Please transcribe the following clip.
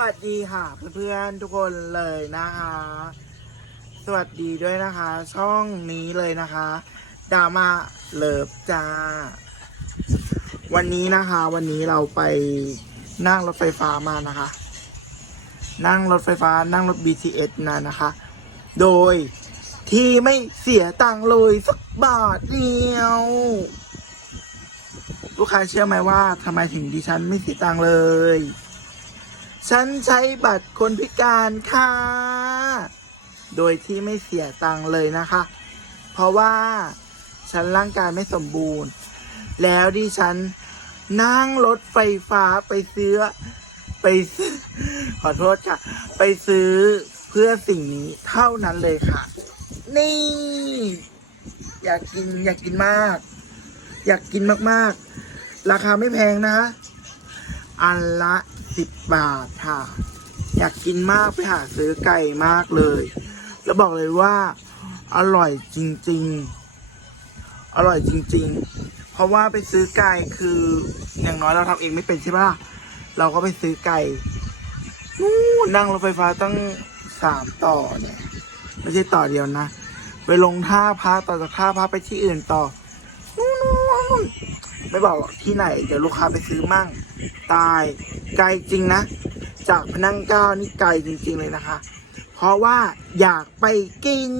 วัสดีค่ะเพื่อนๆทุกคนเลยนะคะ สวัสดีด้วยนะคะ ช่องนี้เลยนะคะดามาเลิฟจ้า วันนี้นะคะ วันนี้เราไปนั่งรถไฟฟ้ามานะคะ นั่งรถไฟฟ้านั่งรถ BTS นะนะคะ โดยที่ไม่เสียตังค์เลยสักบาทเดียวลูกค้าเชื่อไหมว่าทำไมถึงดิฉันไม่เสียตังค์เลย ฉันใช้บัตรคนพิการค่ะ โดยที่ไม่เสียตังค์เลยนะคะ เพราะว่าฉันร่างกายไม่สมบูรณ์ แล้วดิฉันนั่งรถไฟฟ้าไปซื้อไปซื้อขอโทษค่ะ ไปซื้อเพื่อสิ่งนี้เท่านั้นเลยค่ะ นี่ อยากกินอยากกินมาก อยากกินมากๆ ราคาไม่แพงนะคะ อันละสิบบาทค่ะ อยากกินมากไปหาซื้อไก่มากเลย แล้วบอกเลยว่า อร่อยจริง ๆ อร่อยจริง ๆ เพราะว่าไปซื้อไก่คืออย่างน้อยเราทำเองไม่เป็นใช่ปะเราก็ไปซื้อไก่นู่นนั่งรถไฟฟ้าตั้งสามต่อเนี่ย ไม่ใช่ต่อเดียวนะ ไปลงท่าพระต่อจากท่าพระไปที่อื่นต่อ นไม่บอกหรอกที่ไหน เดี๋ยวลูกค้าไปซื้อมั่ง ตายไกลจริงนะ จากพนังก้านี่ไกลจริง ๆ เลยนะคะ เพราะว่าอยากไปกิน